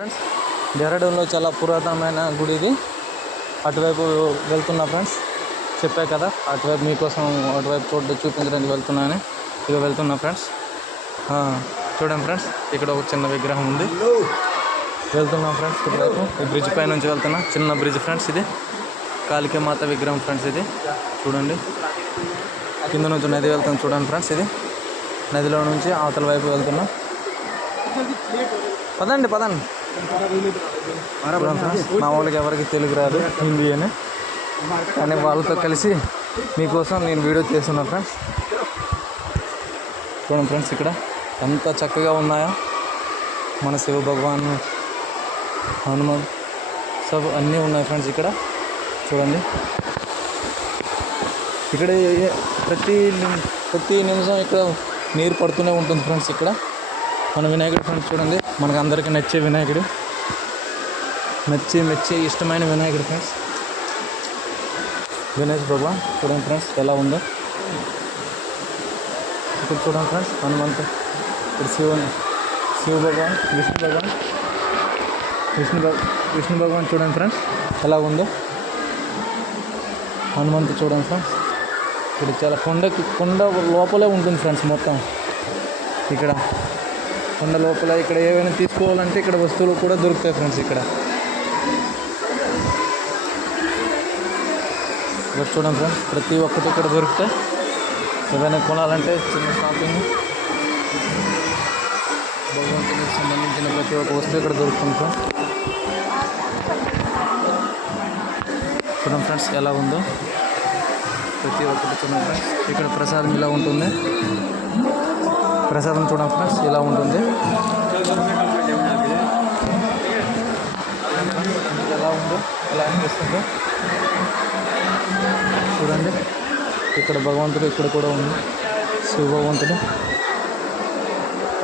Friends డెహ్రాడూన్లో చాలా పురాతనమైన గుడి ఇది. అటువైపు వెళ్తున్నా ఫ్రెండ్స్. చెప్పా కదా అటువైపు మీకోసం అటువైపు చూడ చూపించడానికి వెళ్తున్నాను. ఇక వెళ్తున్నా ఫ్రెండ్స్. చూడండి ఫ్రెండ్స్ ఇక్కడ ఒక చిన్న విగ్రహం ఉంది. వెళ్తున్నాం ఫ్రెండ్స్ ఇటువైపు. ఈ బ్రిడ్జ్ పై నుంచి వెళ్తున్నా. చిన్న బ్రిడ్జ్ ఫ్రెండ్స్ ఇది. కాళికే మాత విగ్రహం ఫ్రెండ్స్ ఇది. చూడండి. కింద నుంచి నది వెళ్తాం చూడండి ఫ్రెండ్స్ ఇది. నదిలో నుంచి అవతల వైపు వెళ్తున్నాం. పదండి పదండి. మా వాళ్ళకి ఎవరికి తెలుగు రాదు హిందీ అని. కానీ వాళ్ళతో కలిసి మీకోసం నేను వీడియో చేస్తున్నా ఫ్రెండ్స్. చూడండి ఫ్రెండ్స్ ఇక్కడ ఎంత చక్కగా ఉన్నాయో. మన శివ భగవాన్ హనుమాన్ సబ్ అన్నీ ఉన్నాయి ఫ్రెండ్స్ ఇక్కడ. చూడండి. ఇక్కడ ప్రతి ని- ప్రతి నిమిషం ఇక్కడ నీరు పడుతూనే ఉంటుంది ఫ్రెండ్స్ ఇక్కడ. మన వినాయకుడు ఫ్రెండ్స్ చూడండి. మనకు అందరికీ నచ్చే వినాయకుడు. మెచ్చి మెచ్చి ఇష్టమైన వినాయకుడు ఫ్రెండ్స్. గణేష్ భగవాన్ చూడండి ఫ్రెండ్స్ ఎలా ఉందో. ఇప్పుడు చూడండి ఫ్రెండ్స్ హనుమంత ఇప్పుడు శివ శివ భగవాన్ విష్ణు భగవాన్ విష్ణు భగ విష్ణు భగవాన్ చూడండి ఫ్రెండ్స్ ఎలా ఉందో. హనుమంతు చూడండి ఫ్రెండ్స్ ఇక్కడ చాలా కొండకి కొండ లోపలే ఉంటుంది ఫ్రెండ్స్ మొత్తం. ఇక్కడ కొండ లోపల ఇక్కడ ఏవైనా తీసుకోవాలంటే ఇక్కడ వస్తువులు కూడా దొరుకుతాయి ఫ్రెండ్స్ ఇక్కడ. ఇక్కడ చూడండి ఫ్రెండ్స్ ప్రతి ఒక్కటి ఇక్కడ దొరుకుతాయి. ఏదైనా కొనాలంటే చిన్న షాపింగ్. భగవంతునికి సంబంధించిన ప్రతి ఒక్క వస్తువు ఇక్కడ దొరుకుతుంది ఫ్రెండ్స్. చూడండి ఫ్రెండ్స్ ఎలా ఉందో. ప్రతి ఒక్కటి చూడండి ఫ్రెండ్స్ ఇక్కడ ప్రసాదం ఇలా ఉంటుంది. ప్రసాదం చూడండి ఫ్రెండ్స్ ఇలా ఉంటుంది? ఎలా ఉందో ఎలా అనిపిస్తుందో. చూడండి ఇక్కడ భగవంతుడు ఇక్కడ కూడా ఉంది. శివ భగవంతుడు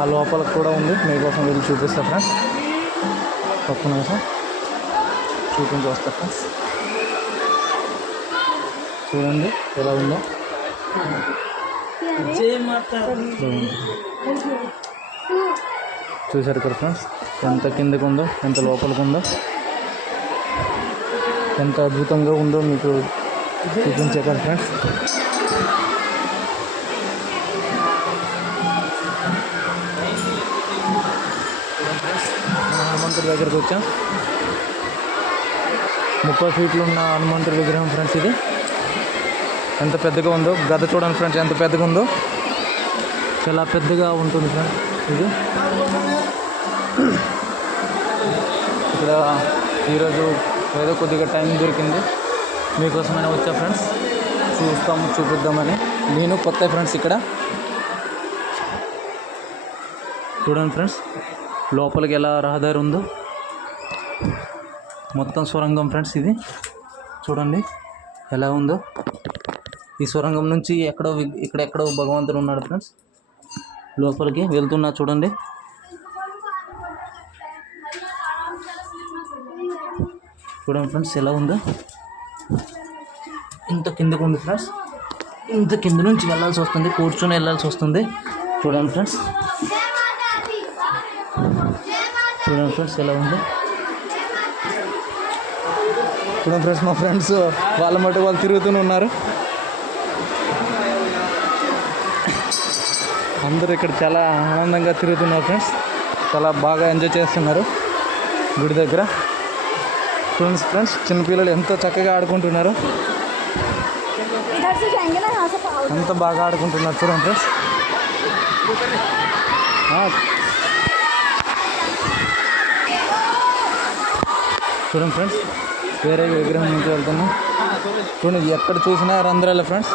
ఆ లోపల కూడా ఉంది. మీకోసం వెళ్ళి చూపిస్తా ఫ్రెండ్స్. ఒక్క నిమిషం. చూపించి వస్తా ఫ్రెండ్స్. చూడండి ఎలా ఉందో. చూశారు కదా ఫ్రెండ్స్ ఎంత కిందకు ఉందో ఎంత లోపలికి ఉందో ఎంత అద్భుతంగా ఉందో మీకు చూపించే కదా ఫ్రెండ్స్. హనుమంతుడి దగ్గరికి వచ్చాం. ముప్పై ఫీట్లు ఉన్న హనుమంతుడి విగ్రహం ఫ్రెండ్స్ ఇది. ఎంత పెద్దగా ఉందో గద చూడండి ఫ్రెండ్స్ ఎంత పెద్దగా ఉందో. చాలా పెద్దగా ఉంటుంది ఫ్రెండ్స్ ఇది. ఇక్కడ ఈరోజు ఏదో కొద్దిగా టైం దొరికింది. మీకోసమైనా వచ్చా ఫ్రెండ్స్? చూస్తాము చూపిద్దామని. నేను కొత్త ఫ్రెండ్స్ ఇక్కడ. చూడండి ఫ్రెండ్స్ లోపలికి ఎలా రహదారి ఉందో. మొత్తం సొరంగం ఫ్రెండ్స్ ఇది. చూడండి ఎలా ఉందో. ఈ సొరంగం నుంచి ఎక్కడో ఇక్కడెక్కడో భగవంతుడు ఉన్నాడు ఫ్రెండ్స్ లోపలికి వెళ్తున్నా చూడండి. చూడండి ఫ్రెండ్స్ ఎలా ఉందో. ఇంత కిందకు ఉంది ఫ్రెండ్స్ ఇంత కింద నుంచి వెళ్ళాల్సి వస్తుంది కూర్చొని వెళ్ళాల్సి వస్తుంది. చూడండి ఫ్రెండ్స్ చూడండి ఫ్రెండ్స్ ఎలా ఉంది. చూడండి ఫ్రెండ్స్ మా ఫ్రెండ్స్ వాళ్ళ మటు వాళ్ళు తిరుగుతూనే ఉన్నారు. అందరూ ఇక్కడ చాలా ఆనందంగా తిరుగుతున్నారు ఫ్రెండ్స్. చాలా బాగా ఎంజాయ్ చేస్తున్నారు గుడి దగ్గర. ఫ్రెండ్స్ ఫ్రెండ్స్ చిన్నపిల్లలు ఎంతో చక్కగా ఆడుకుంటున్నారు. ఎంత బాగా ఆడుకుంటున్నారు చూడండి ఫ్రెండ్స్. చూడండి ఫ్రెండ్స్ వేరే విగ్రహం నుంచి వెళ్తున్నాం. చూడండి ఎక్కడ చూసినా రంధ్రాలే ఫ్రెండ్స్.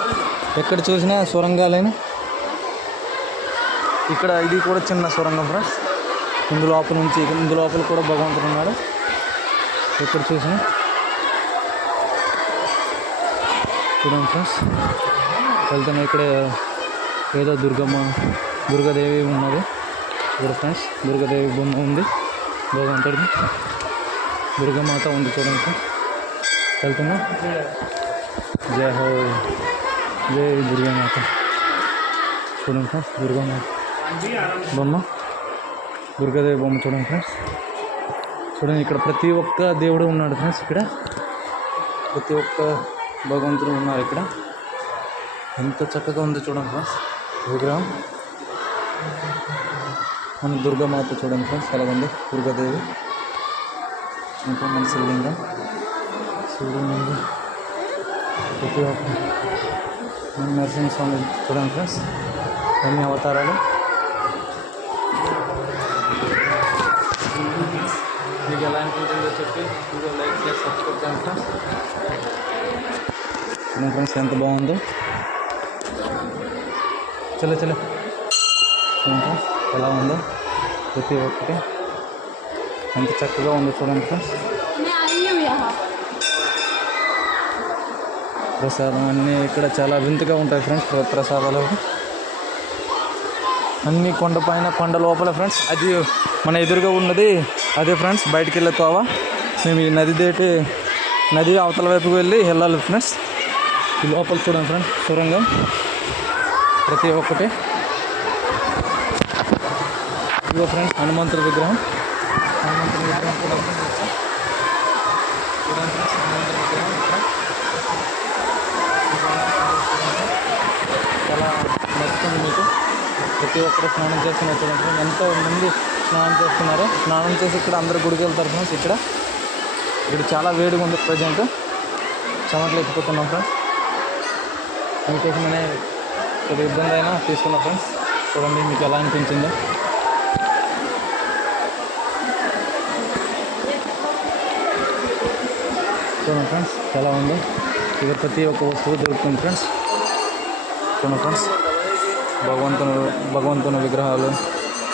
ఎక్కడ చూసినా సొరంగాలని. ఇక్కడ ఇది కూడా చిన్న సొరంగం ఫ్రెండ్స్. ఇందు లోపల నుంచి ఇందు లోపల కూడా భగవంతుడు ఉన్నాడు. ఎక్కడ చూసిన చూడండి ఫ్రెండ్స్. వెళ్తున్నాం ఇక్కడ ఏదో దుర్గమ్మ దుర్గాదేవి ఉన్నది. ఇక్కడ ఫ్రెండ్స్ దుర్గాదేవి బొమ్మ ఉంది. భగవంతుడిది. దుర్గామాత ఉంది చూడండి ఫ్రెండ్స్. వెళ్తున్నాం. జయ హో జై దుర్గామాత. చూడండి ఫ్రెండ్స్ దుర్గామాత. బొమ్మ. దుర్గాదేవి బొమ్మ చూడండి ఫ్రెండ్స్ చూడండి ఇక్కడ ప్రతి ఒక్క దేవుడు ఉన్నాడు ఫ్రెండ్స్ ఇక్కడ. ప్రతి ఒక్క భగవంతుడు ఉన్నారు ఇక్కడ. ఎంత చక్కగా ఉంది చూడండి ఫ్రెండ్స్ విగ్రహం. మన దుర్గామాత చూడండి ఫ్రెండ్స్ ఎలా ఉంది? దుర్గాదేవి. ఇంకా మన శివలింగం. శివలింగం. ప్రతి ఒక్క నరసింహస్వామి చూడండి ఫ్రెండ్స్ అన్ని అవతారాలు. మీకు ఎలా అనిపించిందో చెప్పి వీడియో లైక్ చేసి సబ్స్క్రైబ్ చేయండి ఫ్రెండ్స్. ఎంత బాగుందో? చలో చలో ఎలా ఉందో? ప్రతి ఒక్కటి ఎంత చక్కగా ఉందో చూడండి ఫ్రెండ్స్. ప్రసాదం అన్నీ ఇక్కడ చాలా వింతగా ఉంటాయి ఫ్రెండ్స్ ప్రసాదాలు. అన్నీ కొండపైన కొండ లోపల ఫ్రెండ్స్ అది మన ఎదురుగా ఉన్నది అదే ఫ్రెండ్స్ బయటికి వెళ్ళే తోవ. మేము ఈ నది దేటి నది అవతల వైపుకి వెళ్ళి వెళ్ళాలి ఫ్రెండ్స్. లోపల చూడండి ఫ్రెండ్స్ సొరంగం. ప్రతి ఒక్కటి. ఇదిగో ఫ్రెండ్స్ హనుమంతుడి విగ్రహం. హనుమంతుడి విగ్రహం కూడా చూడండి ఫ్రెండ్స్ హనుమంతుడి విగ్రహం చాలా నచ్చుతుంది మీకు. ప్రతి ఒక్కరు స్నానం చేస్తున్నారు చూడండి ఫ్రెండ్స్. ఎంతో మంది స్నానం చేస్తున్నారు. స్నానం చేసి ఇక్కడ అందరు గుడికి వెళ్తారు ఫ్రెండ్స్ ఇక్కడ. ఇక్కడ చాలా వేడిగా ఉంది ప్రజెంట్. చెమటలు ఎక్కిపోతున్నాం ఫ్రెండ్స్. మీకోసమనే కొద్దిగా ఇబ్బంది అయినా తీసుకున్నాం ఫ్రెండ్స్. చూడండి మీకు ఎలా అనిపించిందో. చూడండి ఫ్రెండ్స్ ఎలా ఉంది? ఇక్కడ ప్రతి ఒక్క వస్తువు దొరుకుతుంది ఫ్రెండ్స్. చూడండి ఫ్రెండ్స్ భగవంతుని భగవంతుని విగ్రహాలు.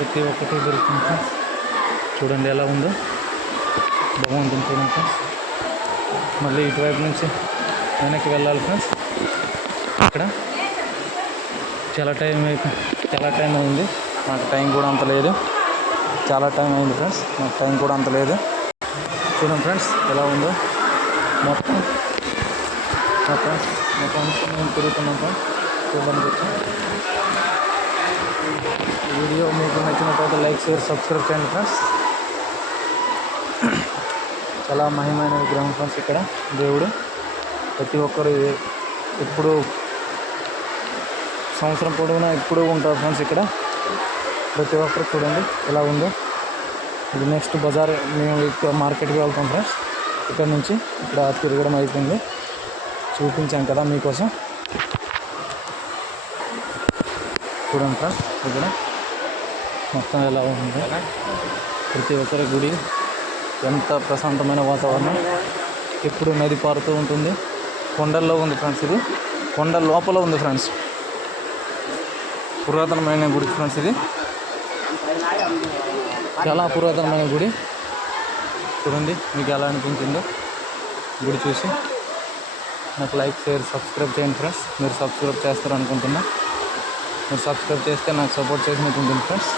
ప్రతి ఒక్కటి దొరుకుతుంది. చూడండి ఎలా ఉందో. బాగుంటుంది చూడండి ఫ్రెండ్స్ మళ్ళీ ఇటువైపు నుంచి వెనక్కి వెళ్ళాలి ఫ్రెండ్స్. ఇక్కడ చాలా టైం చాలా టైం అయింది. నాకు టైం కూడా అంత లేదు. చాలా టైం అయింది ఫ్రెండ్స్. నాకు టైం కూడా అంత లేదు. చూడండి ఫ్రెండ్స్ ఎలా ఉందో. మొత్తం ఫ్రెండ్స్ మొత్తం మేము తిరుగుతున్నాం ఫ్రెండ్స్. చూడడానికి వచ్చాం. వీడియో మీకు నచ్చినట్లయితే లైక్ షేర్ సబ్స్క్రైబ్ చేయండి ఫ్రెండ్స్. చాలా మహిమైన విగ్రహం ఫ్రెండ్స్ ఇక్కడ. దేవుడు ప్రతి ఒక్కరు ఎప్పుడు సంవత్సరం పొడవునా ఎప్పుడు ఉంటారు ఫ్రెండ్స్ ఇక్కడ. ప్రతి ఒక్కరు చూడండి ఎలా ఉందో. ఇది నెక్స్ట్ బజార్ మేము ఇక్కడ మార్కెట్కి వెళ్తాం ఫ్రెండ్స్. ఇక్కడ నుంచి ఇక్కడ తిరగడం అయిపోయింది. చూపించాం కదా మీకోసం. చూడండి ఇక్కడ మొత్తం ఎలా ఉంది? ప్రతి ఒక్కరి గుడి ఎంత ప్రశాంతమైన వాతావరణం. ఎప్పుడు నది పారుతూ ఉంటుంది. కొండల్లో ఉంది ఫ్రెండ్స్ ఇది. కొండ లోపల ఉంది ఫ్రెండ్స్. పురాతనమైన గుడి ఫ్రెండ్స్ ఇది. చాలా పురాతనమైన గుడి. చూడండి మీకు ఎలా అనిపించిందో గుడి చూసి. నాకు లైక్ షేర్ సబ్స్క్రైబ్ చేయండి ఫ్రెండ్స్. మీరు సబ్స్క్రైబ్ చేస్తారు అనుకుంటున్నా మీరు సబ్స్క్రైబ్ చేస్తే నాకు సపోర్ట్ చేసినట్టు ఉంటుంది ఫ్రెండ్స్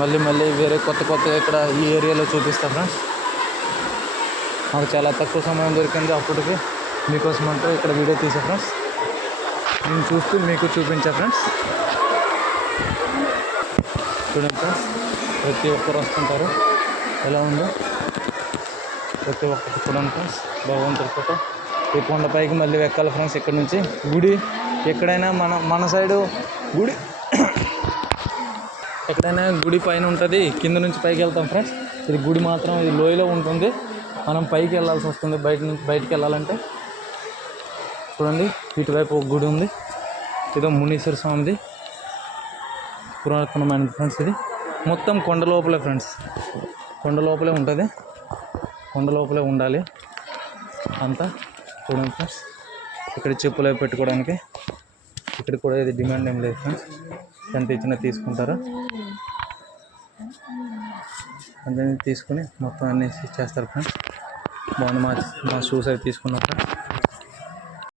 మళ్ళీ మళ్ళీ వేరే కొత్త కొత్త ఇక్కడ ఈ ఏరియాలో చూపిస్తా ఫ్రెండ్స్ నాకు చాలా తక్కువ సమయం దొరికింది అప్పటికి. మీకోసం అంటే ఇక్కడ వీడియో తీసా ఫ్రెండ్స్ నేను చూస్తూ మీకు చూపించా ఫ్రెండ్స్ చూడండి ఫ్రెండ్స్ ప్రతి ఒక్కరు వస్తుంటారు. ఎలా ఉందో? ప్రతి ఒక్కటి చూడండి ఫ్రెండ్స్ భగవంతుడి ఫోటో ఈ కొండపైకి మళ్ళీ ఎక్కాలి ఫ్రెండ్స్ ఇక్కడ నుంచి. గుడి ఎక్కడైనా మన మన సైడు గుడి ఎక్కడైనా గుడి పైన ఉంటుంది కింద నుంచి పైకి వెళ్తాం ఫ్రెండ్స్. ఇది గుడి మాత్రం ఇది లోయలో ఉంటుంది. మనం పైకి వెళ్ళాల్సి వస్తుంది బయట నుంచి బయటికి వెళ్ళాలంటే. చూడండి ఇటువైపు ఒక గుడి ఉంది. ఇదో మునీశ్వర స్వామిది. పురాతనమైనది ఫ్రెండ్స్ ఇది. మొత్తం కొండ లోపలే ఫ్రెండ్స్. కొండ లోపలే ఉంటుంది. కొండ లోపలే ఉండాలి. అంతా చూడండి ఫ్రెండ్స్. ఇక్కడ చెప్పులు పెట్టుకోవడానికి. ఇక్కడ కూడా ఇది డిమాండ్ ఏం లేదు ఫ్రెండ్స్. ఎంత ఇచ్చినా తీసుకుంటారు? అందరినీ తీసుకుని మొత్తం అన్నీ చేస్తారు ఫ్రెండ్స్. బాగుంది మా మా షూస్ అవి తీసుకున్నాక.